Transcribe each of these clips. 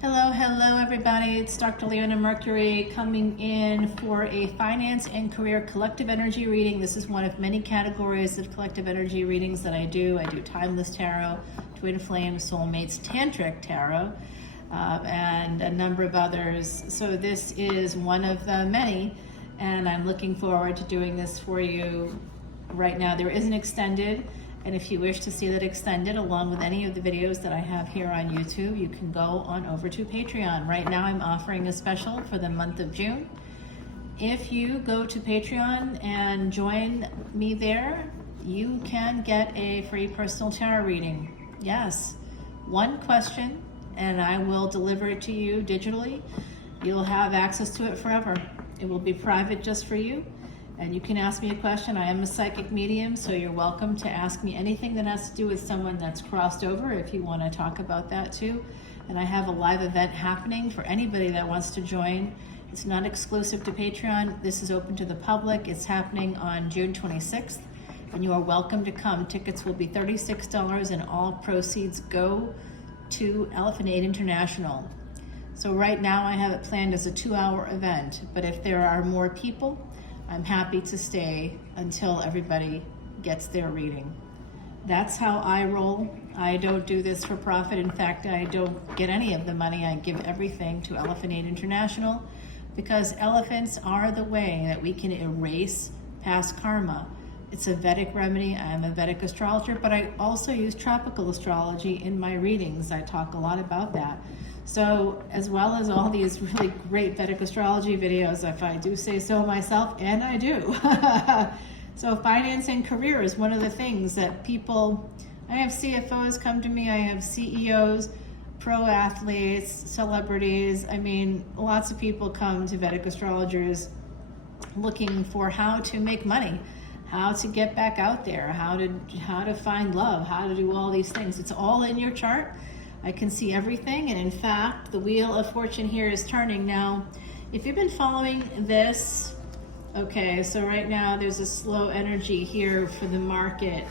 Hello everybody. It's Dr. Leona Mercury coming in for a finance and career collective energy reading. This is one of many categories of collective energy readings that I do. I do timeless tarot, twin flame, soulmates, tantric tarot, and a number of others. So this is one of the many, and I'm looking forward to doing this for you right now. There is an extended, and if you wish to see that extended along with any of the videos that I have here on YouTube, you can go on over to Patreon. Right now I'm offering a special for the month of June. If you go to Patreon and join me there, you can get a free personal tarot reading. Yes, one question, and I will deliver it to you digitally. You'll have access to it forever. It will be private just for you. And you can ask me a question. I am a psychic medium, so you're welcome to ask me anything that has to do with someone that's crossed over if you want to talk about that too. And I have a live event happening for anybody that wants to join. It's not exclusive to Patreon. This is open to the public. It's happening on June 26th, and you are welcome to come. Tickets will be $36, and all proceeds go to Elephant Aid International. So right now I have it planned as a 2-hour event, but if there are more people, I'm happy to stay until everybody gets their reading. That's how I roll. I don't do this for profit. In fact, I don't get any of the money. I give everything to Elephant Aid International because elephants are the way that we can erase past karma. It's a Vedic remedy. I'm a Vedic astrologer, but I also use tropical astrology in my readings. I talk a lot about that. So, as well as all these really great Vedic astrology videos, if I do say so myself, and I do. So finance and career is one of the things that people, I have CFOs come to me, I have CEOs, pro athletes, celebrities. I mean, lots of people come to Vedic astrologers looking for how to make money, how to get back out there, how to find love, how to do all these things. It's all in your chart. I can see everything, and in fact, the Wheel of Fortune here is turning. Now, if you've been following this, okay, so right now there's a slow energy here for the market.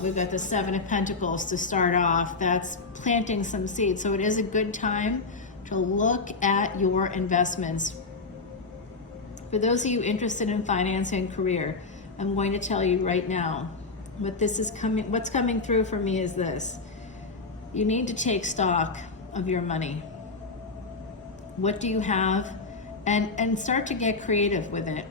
We've got the Seven of Pentacles to start off. That's planting some seeds. So it is a good time to look at your investments. For those of you interested in finance and career, I'm going to tell you right now, what's coming through for me is this. You need to take stock of your money. What do you have? And start to get creative with it.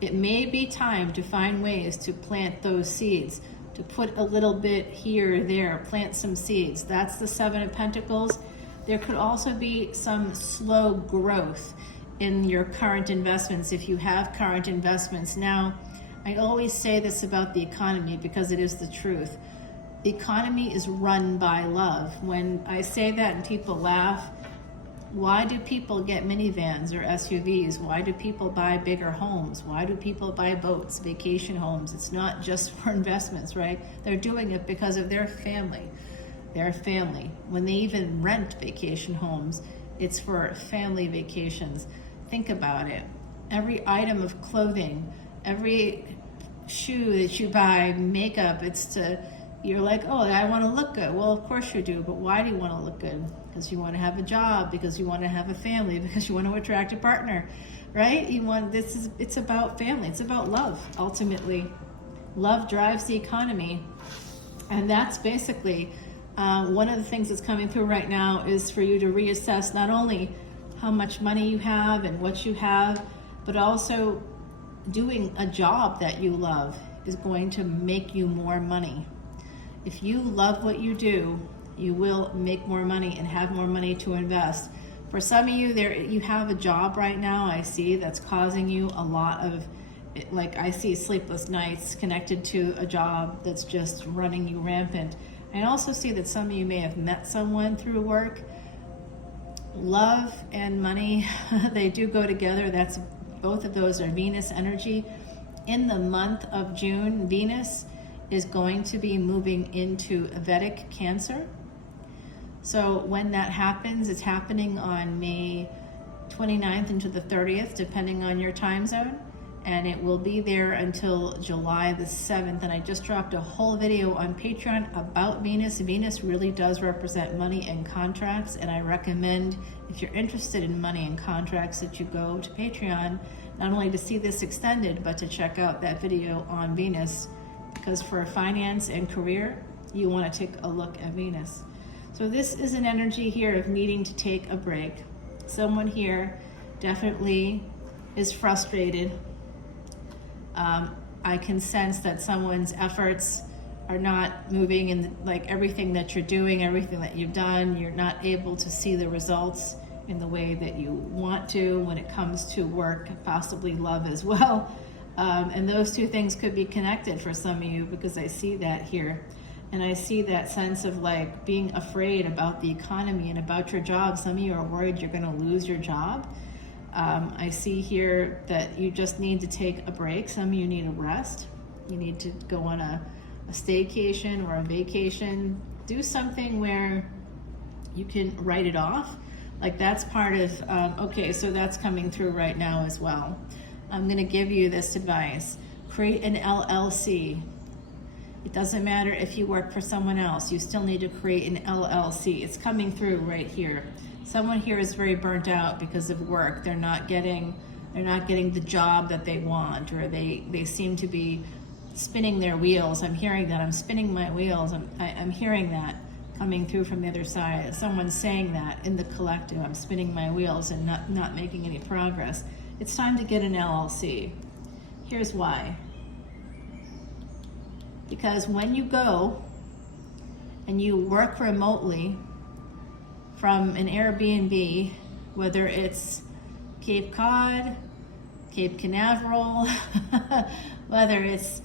It may be time to find ways to plant those seeds, to put a little bit here or there, plant some seeds. That's the Seven of Pentacles. There could also be some slow growth in your current investments if you have current investments. Now, I always say this about the economy because it is the truth. The economy is run by love. When I say that and people laugh, why do people get minivans or SUVs? Why do people buy bigger homes? Why do people buy boats, vacation homes? It's not just for investments, right? They're doing it because of their family. Their family. When they even rent vacation homes, it's for family vacations. Think about it. Every item of clothing, every shoe that you buy, makeup, you're like, oh, I want to look good. Well, of course you do, but why do you want to look good? Because you want to have a job, because you want to have a family, because you want to attract a partner, right? It's about family. It's about love, ultimately. Love drives the economy. And that's basically one of the things that's coming through right now is for you to reassess not only how much money you have and what you have, but also doing a job that you love is going to make you more money. If you love what you do, you will make more money and have more money to invest. For some of you, you have a job right now, I see, that's causing you a lot of, like I see sleepless nights connected to a job that's just running you rampant. I also see that some of you may have met someone through work. Love and money, they do go together. Both of those are Venus energy. In the month of June, Venus is going to be moving into Vedic Cancer. So when that happens, it's happening on May 29th into the 30th, depending on your time zone. and it will be there until July the 7th. And I just dropped a whole video on Patreon about Venus. Venus really does represent money and contracts, and I recommend, if you're interested in money and contracts, that you go to Patreon, not only to see this extended, but to check out that video on Venus, because for finance and career, you want to take a look at Venus. So this is an energy here of needing to take a break. Someone here definitely is frustrated. I can sense that someone's efforts are not moving in, like everything that you're doing, everything that you've done, you're not able to see the results in the way that you want to when it comes to work, possibly love as well. And those two things could be connected for some of you, because I see that here. And I see that sense of like being afraid about the economy and about your job. Some of you are worried you're going to lose your job. I see here that you just need to take a break. Some of you need a rest. You need to go on a staycation or a vacation. Do something where you can write it off. Like that's part of, okay, so that's coming through right now as well. I'm going to give you this advice. Create an LLC. It doesn't matter if you work for someone else. You still need to create an LLC. It's coming through right here. Someone here is very burnt out because of work. They're not getting the job that they want, or they seem to be spinning their wheels. I'm hearing that. I'm spinning my wheels. I'm hearing that coming through from the other side. Someone's saying that in the collective. I'm spinning my wheels and not making any progress. It's time to get an LLC. Here's why. Because when you go and you work remotely from an Airbnb, whether it's Cape Cod, Cape Canaveral, whether it's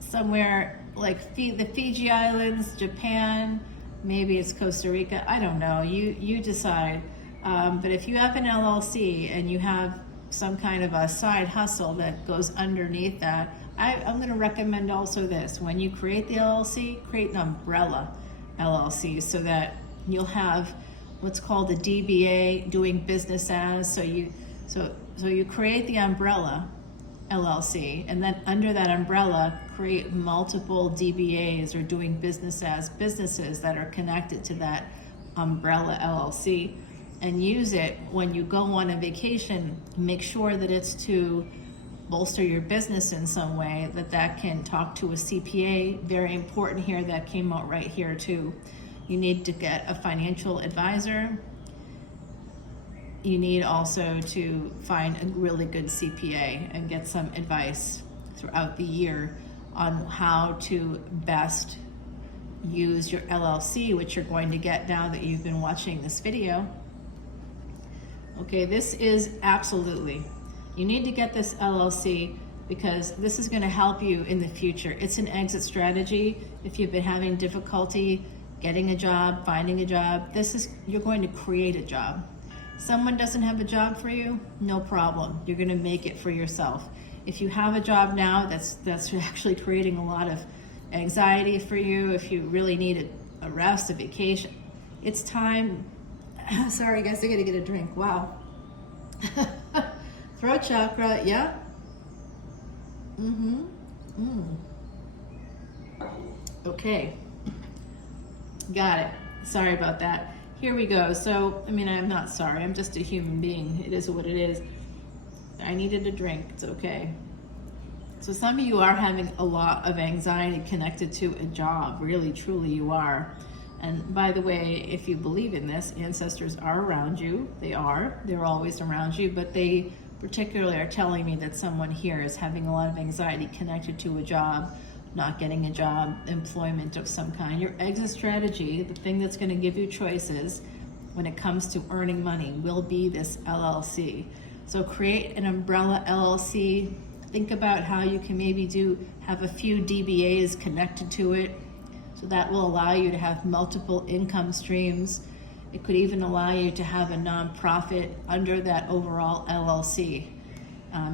somewhere like the Fiji Islands, Japan, maybe it's Costa Rica, I don't know, you decide. But if you have an LLC and you have some kind of a side hustle that goes underneath that, I'm going to recommend also this. When you create the LLC, create an umbrella LLC, so that you'll have what's called a DBA, doing business as. So you create the umbrella LLC, and then under that umbrella, create multiple DBAs, or doing business as businesses that are connected to that umbrella LLC, and use it when you go on a vacation. Make sure that it's to bolster your business in some way, that can talk to a CPA. Very important here. That came out right here too. You need to get a financial advisor. You need also to find a really good CPA and get some advice throughout the year on how to best use your LLC, which you're going to get now that you've been watching this video. Okay, this is absolutely, you need to get this LLC, because this is going to help you in the future. It's an exit strategy. If you've been having difficulty getting a job, finding a job, you're going to create a job. Someone doesn't have a job for you, no problem. You're going to make it for yourself. If you have a job now that's actually creating a lot of anxiety for you, if you really need a rest, a vacation, it's time. Sorry guys, I gotta get a drink. Wow. Throat chakra, yeah. Okay. Got it. Sorry about that. Here we go. So, I'm not sorry. I'm just a human being. It is what it is. I needed a drink. It's okay. So some of you are having a lot of anxiety connected to a job. Really, truly you are. And by the way, if you believe in this, ancestors are around you. They are. They're always around you. But they particularly are telling me that someone here is having a lot of anxiety connected to a job, not getting a job, employment of some kind. Your exit strategy, the thing that's going to give you choices when it comes to earning money, will be this LLC. So create an umbrella LLC. Think about how you can maybe have a few DBAs connected to it. So that will allow you to have multiple income streams. It could even allow you to have a nonprofit under that overall LLC.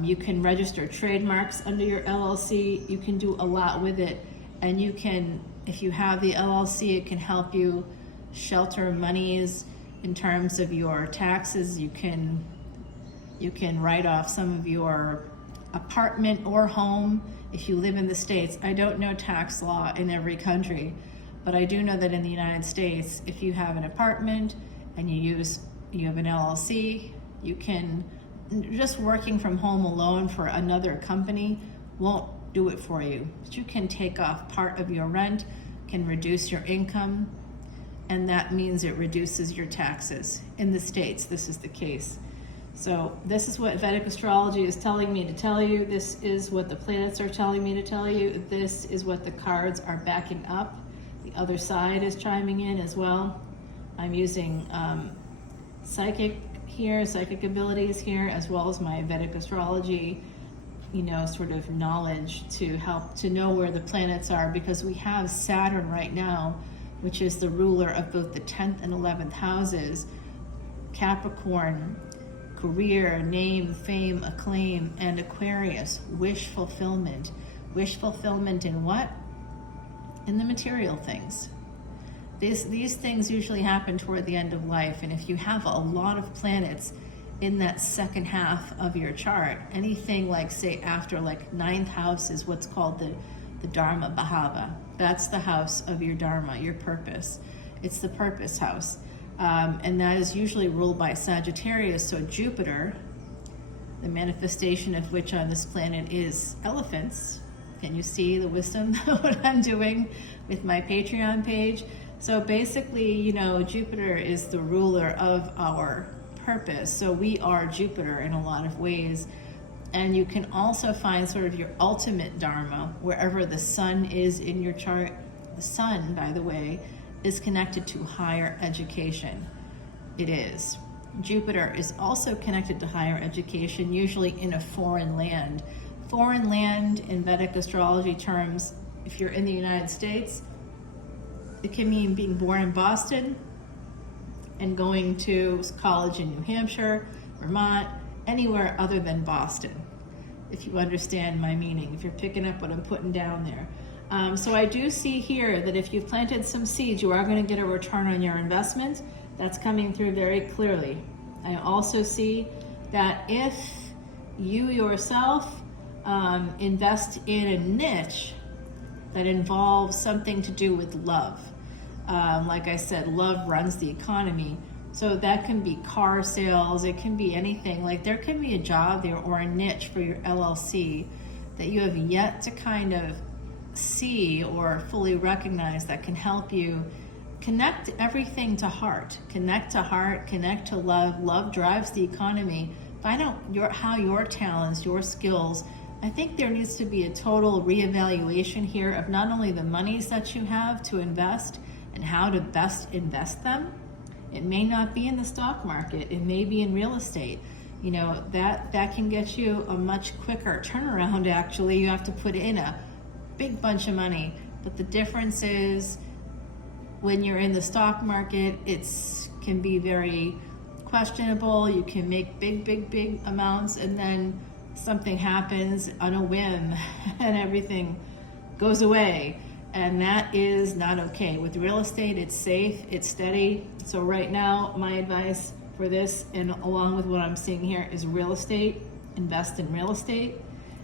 You can register trademarks under your LLC. You can do a lot with it. And you can, if you have the LLC, it can help you shelter monies in terms of your taxes. You can write off some of your apartment or home, if you live in the States, I don't know tax law in every country, but I do know that in the United States, if you have an apartment and you have an LLC, you can, just working from home alone for another company won't do it for you. But you can take off part of your rent, can reduce your income, and that means it reduces your taxes. In the States, this is the case. So this is what Vedic Astrology is telling me to tell you. This is what the planets are telling me to tell you. This is what the cards are backing up. The other side is chiming in as well. I'm using psychic abilities here, as well as my Vedic Astrology, sort of knowledge to help to know where the planets are, because we have Saturn right now, which is the ruler of both the 10th and 11th houses, Capricorn, career, name, fame, acclaim, and Aquarius, wish fulfillment. Wish fulfillment in what? In the material things. These things usually happen toward the end of life, and if you have a lot of planets in that second half of your chart, anything like, say, after like 9th house is what's called the Dharma Bhava. That's the house of your Dharma, your purpose. It's the purpose house. And that is usually ruled by Sagittarius. So Jupiter, the manifestation of which on this planet is elephants. Can you see the wisdom what I'm doing with my Patreon page? So basically, Jupiter is the ruler of our purpose. So we are Jupiter in a lot of ways. And you can also find sort of your ultimate Dharma wherever the sun is in your chart. The sun, by the way, is connected to higher education. It is. Jupiter is also connected to higher education, usually in a foreign land. Foreign land in Vedic astrology terms, if you're in the United States, it can mean being born in Boston and going to college in New Hampshire, Vermont, anywhere other than Boston, if you understand my meaning, if you're picking up what I'm putting down there. So I do see here that if you've planted some seeds, you are going to get a return on your investment. That's coming through very clearly. I also see that if you yourself invest in a niche that involves something to do with love, like I said, love runs the economy. So that can be car sales, it can be anything. Like there can be a job there or a niche for your LLC that you have yet to kind of see or fully recognize that can help you connect everything to heart. Connect to heart, connect to love. Love drives the economy. Find out how your talents, your skills. I think there needs to be a total reevaluation here of not only the monies that you have to invest and how to best invest them. It may not be in the stock market. It may be in real estate. That can get you a much quicker turnaround. Actually, you have to put in a big bunch of money. But the difference is when you're in the stock market, it can be very questionable. You can make big amounts, and then something happens on a whim and everything goes away. And that is not okay. With real estate, it's safe, it's steady. So right now, my advice for this, and along with what I'm seeing here, is real estate. Invest in real estate.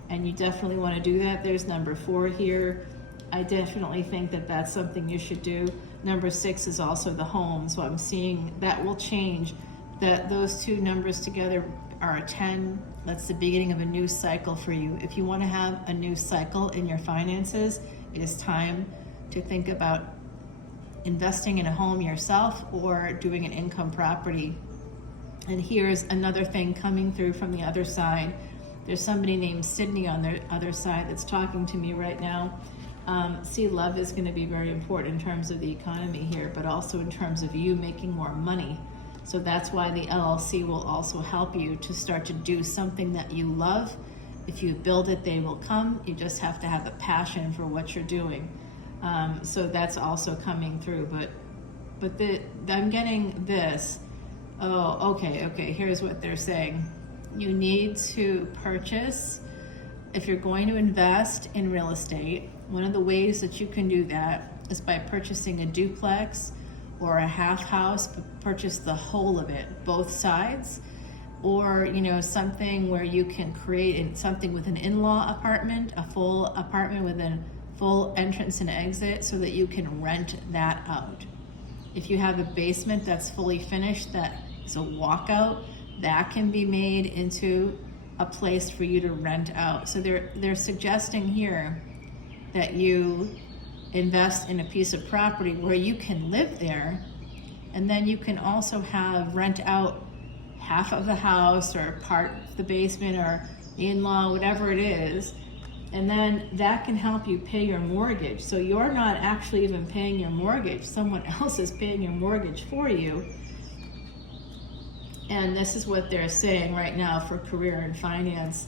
And you definitely want to do that. There's number 4 here. I definitely think that that's something you should do. Number 6 is also the home. So I'm seeing that will change. That those two numbers together are a 10. That's the beginning of a new cycle for you. If you want to have a new cycle in your finances, it is time to think about investing in a home yourself or doing an income property. And here's another thing coming through from the other side. There's somebody named Sydney on the other side that's talking to me right now. See, love is going to be very important in terms of the economy here, but also in terms of you making more money. So that's why the LLC will also help you to start to do something that you love. If you build it, they will come. You just have to have a passion for what you're doing. So that's also coming through. But I'm getting this. Oh, okay. Here's what they're saying. You need to purchase, if you're going to invest in real estate, one of the ways that you can do that is by purchasing a duplex or a half house, but purchase the whole of it, both sides, or something where you can create something with an in-law apartment, a full apartment with a full entrance and exit, so that you can rent that out. If you have a basement that's fully finished, that is a walkout, that can be made into a place for you to rent out. So they're suggesting here that you invest in a piece of property where you can live there, and then you can also rent out half of the house or part of the basement or in-law, whatever it is, and then that can help you pay your mortgage. So you're not actually even paying your mortgage, someone else is paying your mortgage for you. And this is what they're saying right now for career and finance.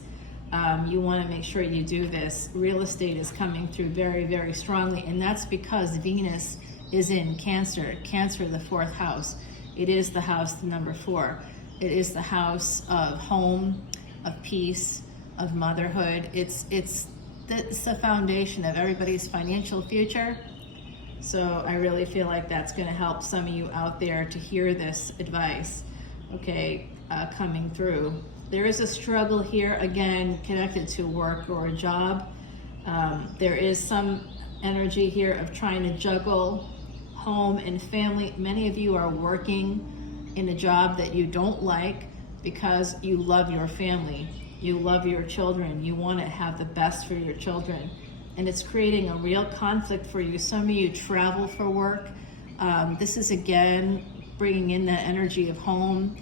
You want to make sure you do this. Real estate is coming through very, very strongly, and that's because Venus is in Cancer. Cancer, the 4th house. It is the house, the number 4. It is the house of home, of peace, of motherhood. It's the foundation of everybody's financial future. So I really feel like that's going to help some of you out there to hear this advice, coming through. There is a struggle here, again, connected to work or a job. There is some energy here of trying to juggle home and family. Many of you are working in a job that you don't like because you love your family, you love your children, you want to have the best for your children, and it's creating a real conflict for you. Some of you travel for work. This is again bringing in that energy of home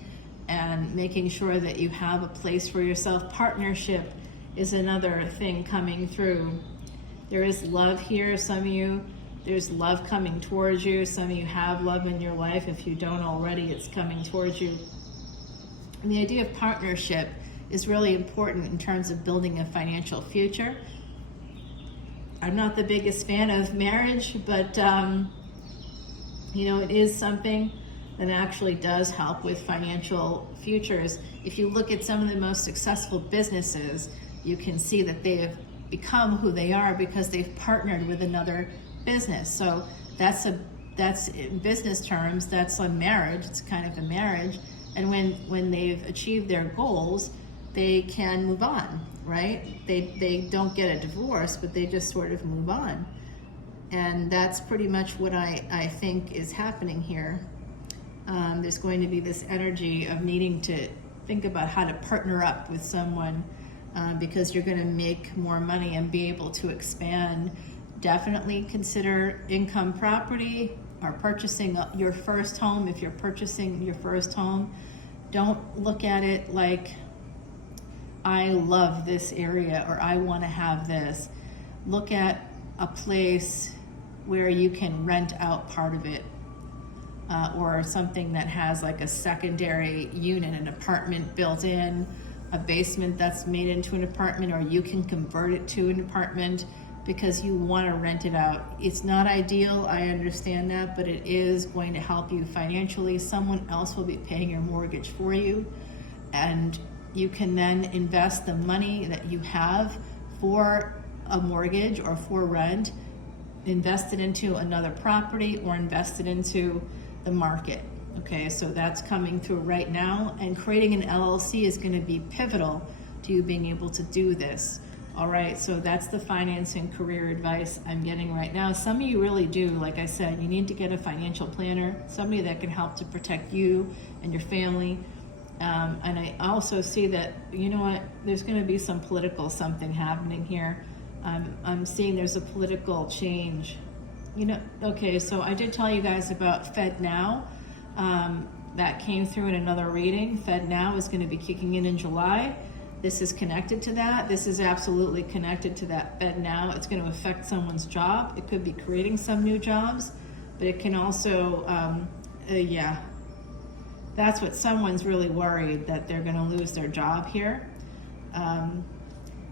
and making sure that you have a place for yourself. Partnership is another thing coming through. There is love here. Some of you, there's love coming towards you. Some of you have love in your life. If you don't already, it's coming towards you. And the idea of partnership is really important in terms of building a financial future. I'm not the biggest fan of marriage, but it is something that actually does help with financial futures. If you look at some of the most successful businesses, you can see that they have become who they are because they've partnered with another business. So that's in business terms, that's a marriage. It's kind of a marriage. And when they've achieved their goals, they can move on, right? They don't get a divorce, but they just sort of move on. And that's pretty much what I think is happening here. There's going to be this energy of needing to think about how to partner up with someone because you're going to make more money and be able to expand. Definitely consider income property or purchasing your first home. If you're purchasing your first home, don't look at it like, I love this area or I want to have this. Look at a place where you can rent out part of it. Or something that has like a secondary unit, an apartment built in, a basement that's made into an apartment, or you can convert it to an apartment because you want to rent it out. It's not ideal, I understand that, but it is going to help you financially. Someone else will be paying your mortgage for you, and you can then invest the money that you have for a mortgage or for rent, invest it into another property or invest it into the market. Okay, so that's coming through right now, and creating an LLC is going to be pivotal to you being able to do this. All right, so that's the finance and career advice I'm getting right now. Some of you really do, like I said, you need to get a financial planner, somebody that can help to protect you and your family. And I also see that, there's going to be some political something happening here. I'm seeing there's a political change. Okay, so I did tell you guys about Fed Now. That came through in another reading. Fed Now is going to be kicking in July. This is connected to that. This is absolutely connected to that Fed Now. It's going to affect someone's job. It could be creating some new jobs, but it can also, that's what someone's really worried, that they're going to lose their job here.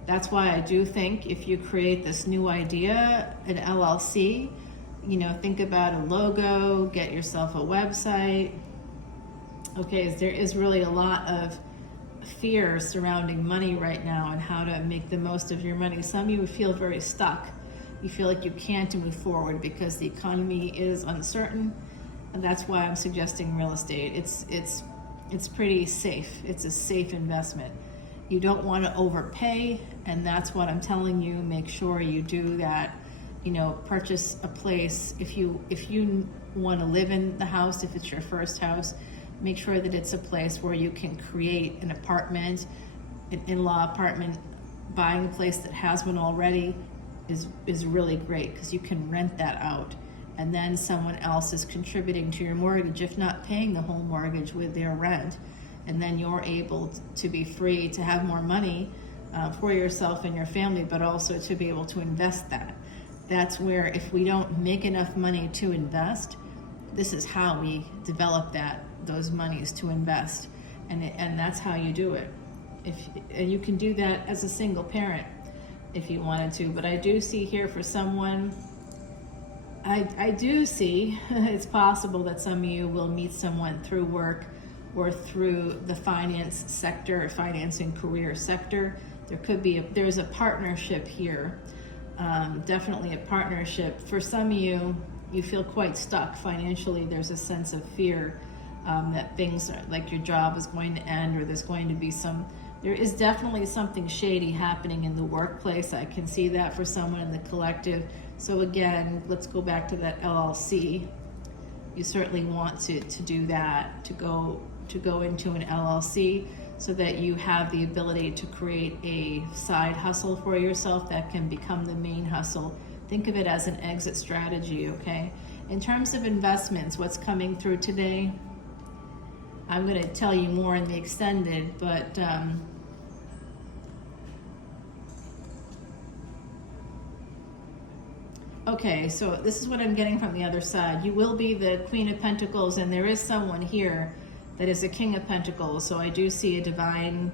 That's why I do think if you create this new idea, an LLC, think about a logo, get yourself a website. Okay, there is really a lot of fear surrounding money right now and how to make the most of your money. Some of you feel very stuck. You feel like you can't move forward because the economy is uncertain, and that's why I'm suggesting real estate. It's it's pretty safe. It's a safe investment. You don't want to overpay, and that's what I'm telling you. Make sure you do that. You know, purchase a place. If you want to live in the house, if it's your first house, make sure that it's a place where you can create an apartment, an in-law apartment. Buying a place that has one already is really great, because you can rent that out, and then someone else is contributing to your mortgage, if not paying the whole mortgage with their rent, and then you're able to be free to have more money for yourself and your family, but also to be able to invest that. That's where, if we don't make enough money to invest, this is how we develop those monies to invest, and that's how you do it. And you can do that as a single parent if you wanted to. But I do see here for someone, I do see it's possible that some of you will meet someone through work or through the finance sector, or finance and career sector. There's a partnership here, definitely a partnership. For some of you, you feel quite stuck financially. There's a sense of fear that things are, like your job is going to end, or there is definitely something shady happening in the workplace. I can see that for someone in the collective. So again, let's go back to that LLC. You certainly want to do that, to go into an LLC, so that you have the ability to create a side hustle for yourself that can become the main hustle. Think of it as an exit strategy, okay? In terms of investments, what's coming through today, I'm going to tell you more in the extended, but okay, so this is what I'm getting from the other side. You will be the Queen of Pentacles, and there is someone here that is a King of Pentacles. So I do see a divine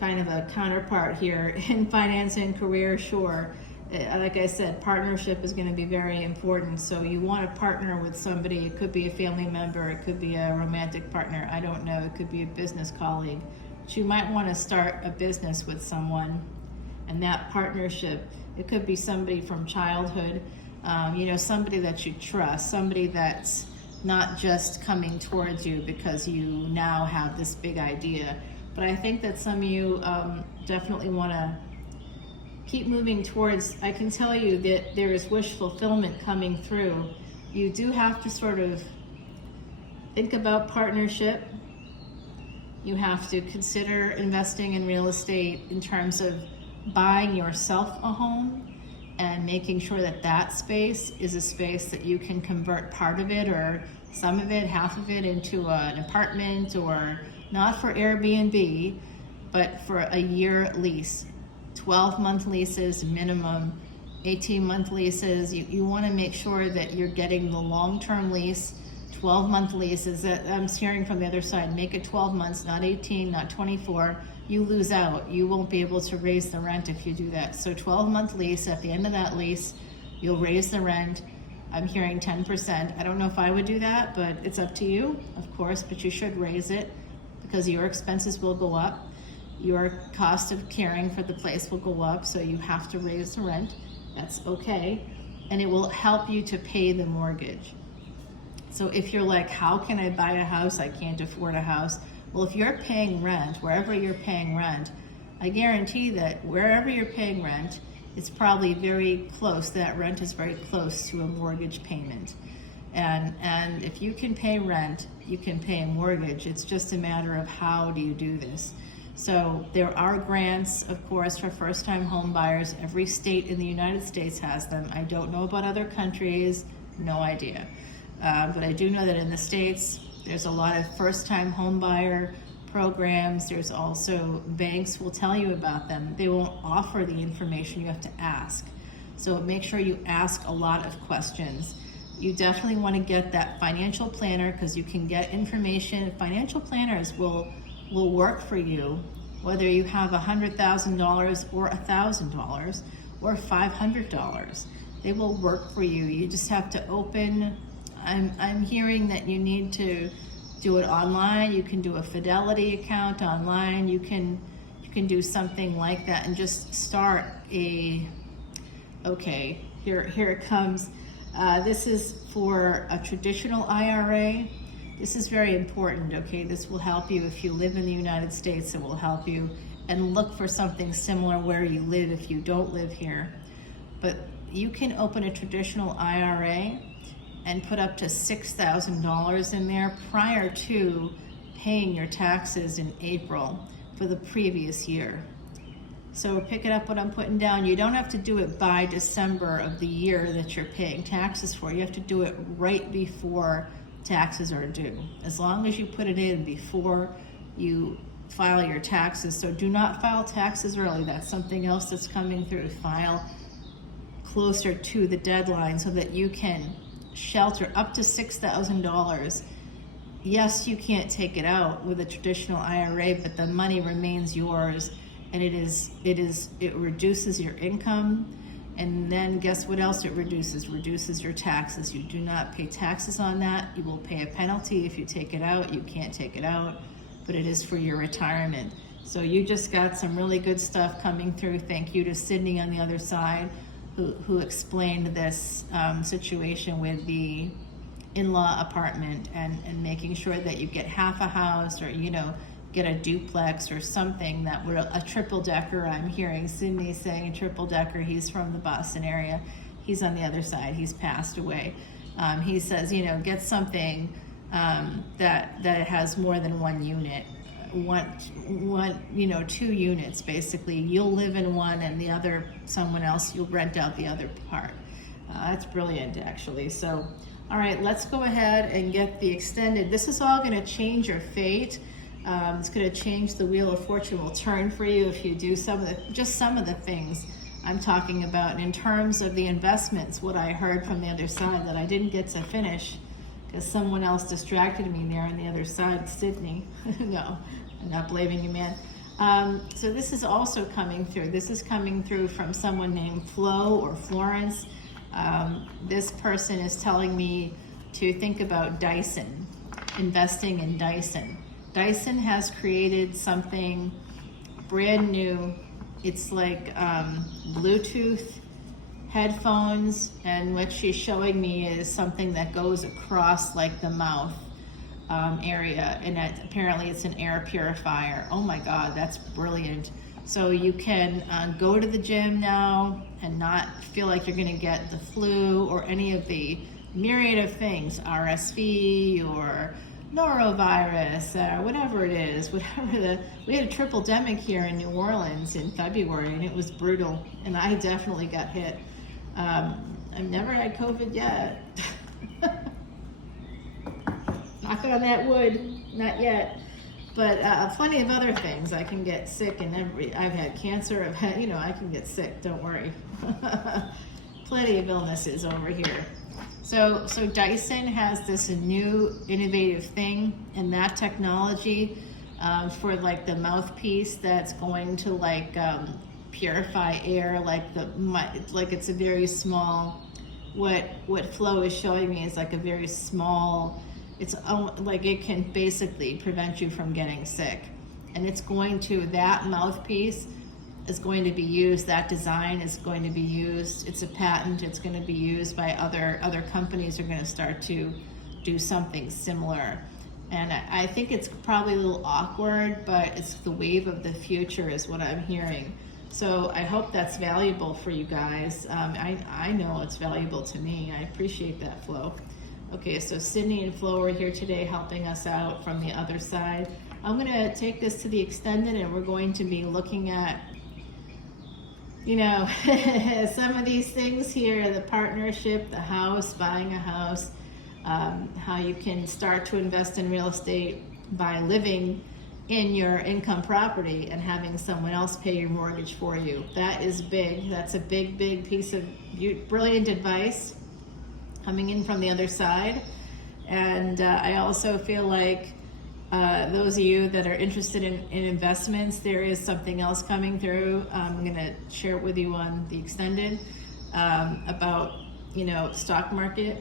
kind of a counterpart here in finance and career, sure. Like I said, partnership is going to be very important. So you want to partner with somebody. It could be a family member. It could be a romantic partner. I don't know. It could be a business colleague. But you might want to start a business with someone. And that partnership, it could be somebody from childhood, somebody that you trust, somebody that's not just coming towards you because you now have this big idea. But I think that some of you definitely want to keep moving towards, I can tell you that there is wish fulfillment coming through. You do have to sort of think about partnership. You have to consider investing in real estate in terms of buying yourself a home and making sure that space is a space that you can convert part of it, or some of it, half of it, into an apartment, or not for Airbnb, but for a year lease. 12-month leases minimum, 18-month leases. You want to make sure that you're getting the long-term lease. 12-month leases, that I'm hearing from the other side, make it 12 months, not 18, not 24. You lose out. You won't be able to raise the rent if you do that. So 12-month lease, at the end of that lease, you'll raise the rent. I'm hearing 10%. I don't know if I would do that, but it's up to you, of course, but you should raise it, because your expenses will go up. Your cost of caring for the place will go up, so you have to raise the rent. That's okay. And it will help you to pay the mortgage. So if you're like, how can I buy a house? I can't afford a house. Well, if you're paying rent, wherever you're paying rent, I guarantee that wherever you're paying rent, it's probably very close. That rent is very close to a mortgage payment. And if you can pay rent, you can pay a mortgage. It's just a matter of how do you do this. So there are grants, of course, for first-time home buyers. Every state in the United States has them. I don't know about other countries, no idea. But I do know that in the States, there's a lot of first-time home buyer programs. There's also, banks will tell you about them. They won't offer the information, you have to ask. So make sure you ask a lot of questions. You definitely want to get that financial planner, because you can get information. Financial planners will work for you, whether you have $100,000 or $1,000 or $500. They will work for you. You just have to open. I'm hearing that you need to do it online. You can do a Fidelity account online. You can do something like that and just start a. Okay, here it comes. This is for a traditional IRA. This is very important, okay? This will help you if you live in the United States. It will help you, and look for something similar where you live if you don't live here. But you can open a traditional IRA and put up to $6,000 in there prior to paying your taxes in April for the previous year. So pick it up what I'm putting down. You don't have to do it by December of the year that you're paying taxes for. You have to do it right before taxes are due, as long as you put it in before you file your taxes. So do not file taxes early. That's something else that's coming through. File closer to the deadline so that you can shelter up to $6,000. Yes, you can't take it out with a traditional IRA, but the money remains yours, and it reduces your income. And then guess what else it reduces? Reduces your taxes. You do not pay taxes on that. You will pay a penalty if you take it out. You can't take it out, but it is for your retirement. So you just got some really good stuff coming through. Thank you to Sydney on the other side, who explained this situation with the in-law apartment and making sure that you get half a house, or get a duplex or something that would, a triple decker. I'm hearing Sydney saying a triple decker. He's from the Boston area. He's on the other side. He's passed away. He says, get something that has more than one unit. Two units basically. You'll live in one, and the other, someone else, you'll rent out the other part. That's brilliant, actually. So, all right, let's go ahead and get the extended. This is all going to change your fate. It's going to change the wheel of fortune. Will turn for you if you do some of the things I'm talking about. And in terms of the investments, what I heard from the other side that I didn't get to finish because someone else distracted me there on the other side, Sydney. No, I'm not blaming you, man. So this is also coming through. This is coming through from someone named Flo or Florence. This person is telling me to think about Dyson, investing in Dyson. Dyson has created something brand new. It's like Bluetooth headphones, and what she's showing me is something that goes across like the mouth area, and apparently it's an air purifier. Oh my God, that's brilliant. So you can go to the gym now and not feel like you're gonna get the flu or any of the myriad of things, RSV or norovirus, whatever it is, we had a triple-demic here in New Orleans in February, and it was brutal, and I definitely got hit. I've never had COVID yet. Knock on that wood, not yet. But plenty of other things. I can get sick, and I've had cancer. I've had, I can get sick. Don't worry. Plenty of illnesses over here. So Dyson has this new innovative thing, and that technology for like the mouthpiece that's going to purify air, like it's a very small. What Flo is showing me is like a very small. It's like it can basically prevent you from getting sick, and it's going to, that mouthpiece is going to be used, that design is going to be used, it's a patent, it's going to be used by other companies are going to start to do something similar. And I think it's probably a little awkward, but it's the wave of the future is what I'm hearing. So I hope that's valuable for you guys. I know it's valuable to me. I appreciate that, Flo. Okay, so Sydney and Flo are here today helping us out from the other side. I'm going to take this to the extended, and we're going to be looking at some of these things here, the partnership, the house, buying a house, how you can start to invest in real estate by living in your income property and having someone else pay your mortgage for you. That is big. That's a big, big piece of brilliant advice coming in from the other side. And I also feel like those of you that are interested in investments, there is something else coming through. I'm going to share it with you on the extended about, stock market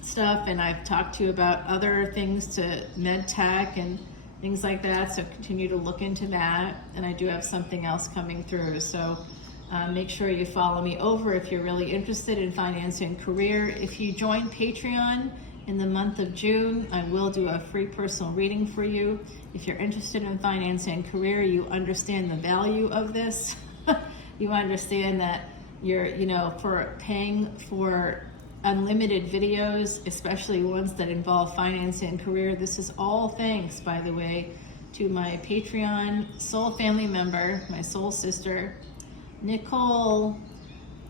stuff. And I've talked to you about other things to med tech and things like that. So continue to look into that. And I do have something else coming through. So make sure you follow me over if you're really interested in finance and career. If you join Patreon In the month of June, I will do a free personal reading for you. If you're interested in finance and career, you understand the value of this. You understand that you're, for paying for unlimited videos, especially ones that involve finance and career. This is all thanks, by the way, to my Patreon soul family member, my soul sister, Nicole.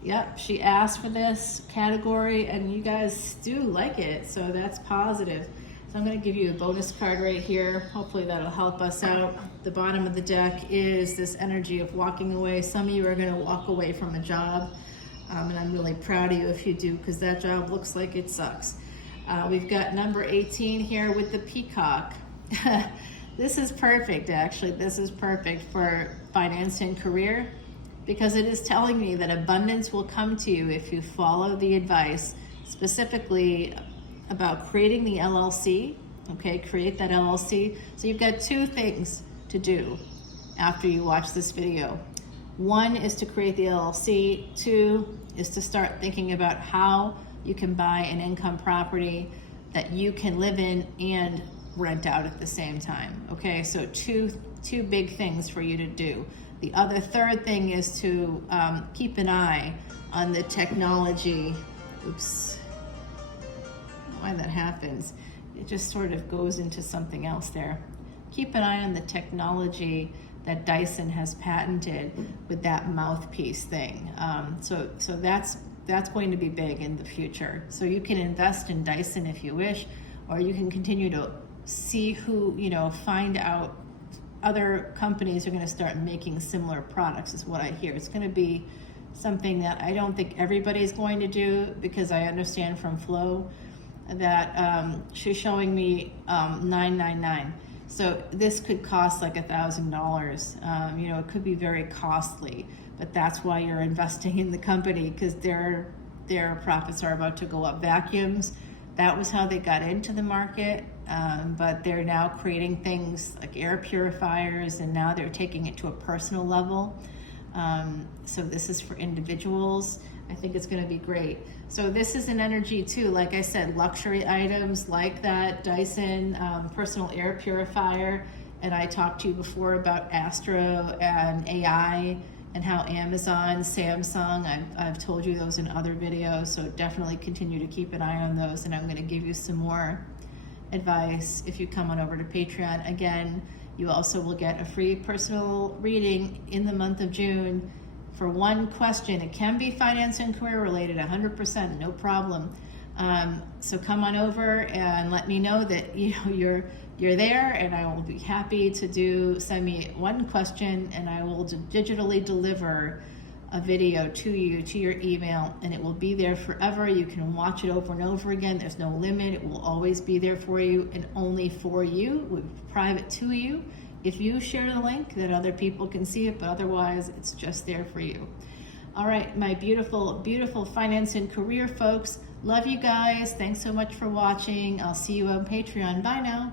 Yep, she asked for this category and you guys do like it, so that's positive. So I'm going to give you a bonus card right here. Hopefully that'll help us out. The bottom of the deck is this energy of walking away. Some of you are going to walk away from a job, and I'm really proud of you if you do, because that job looks like it sucks. We've got number 18 here with the peacock. This is perfect, actually. This is perfect for finance and career, because it is telling me that abundance will come to you if you follow the advice, specifically about creating the LLC. Okay, create that LLC. So you've got two things to do after you watch this video. One is to create the LLC. Two is to start thinking about how you can buy an income property that you can live in and rent out at the same time. Okay, so two big things for you to do. The other third thing is to keep an eye on the technology. Oops, why that happens. It just sort of goes into something else there. Keep an eye on the technology that Dyson has patented with that mouthpiece thing. So that's going to be big in the future. So you can invest in Dyson if you wish, or you can continue to see who, find out other companies are going to start making similar products, is what I hear. It's going to be something that I don't think everybody's going to do, because I understand from Flo that she's showing me $999. So this could cost like $1,000. It could be very costly, but that's why you're investing in the company, because their profits are about to go up. Vacuums, that was how they got into the market, but they're now creating things like air purifiers, and now they're taking it to a personal level. So this is for individuals. I think it's going to be great. So this is an energy too, like I said, luxury items like that Dyson personal air purifier. And I talked to you before about Astro and AI and how Amazon, Samsung, I've told you those in other videos, so definitely continue to keep an eye on those. And I'm going to give you some more advice if you come on over to Patreon. Again, you also will get a free personal reading in the month of June for one question. It can be finance and career related, 100%, no problem. So come on over and let me know that you're there, and I will be happy to send me one question, and I will digitally deliver a video to you, to your email, and it will be there forever. You can watch it over and over again. There's no limit. It will always be there for you, and only for you, private to you. If you share the link, that other people can see it, but otherwise it's just there for you. All right, my beautiful, beautiful finance and career folks. Love you guys. Thanks so much for watching. I'll see you on Patreon. Bye now.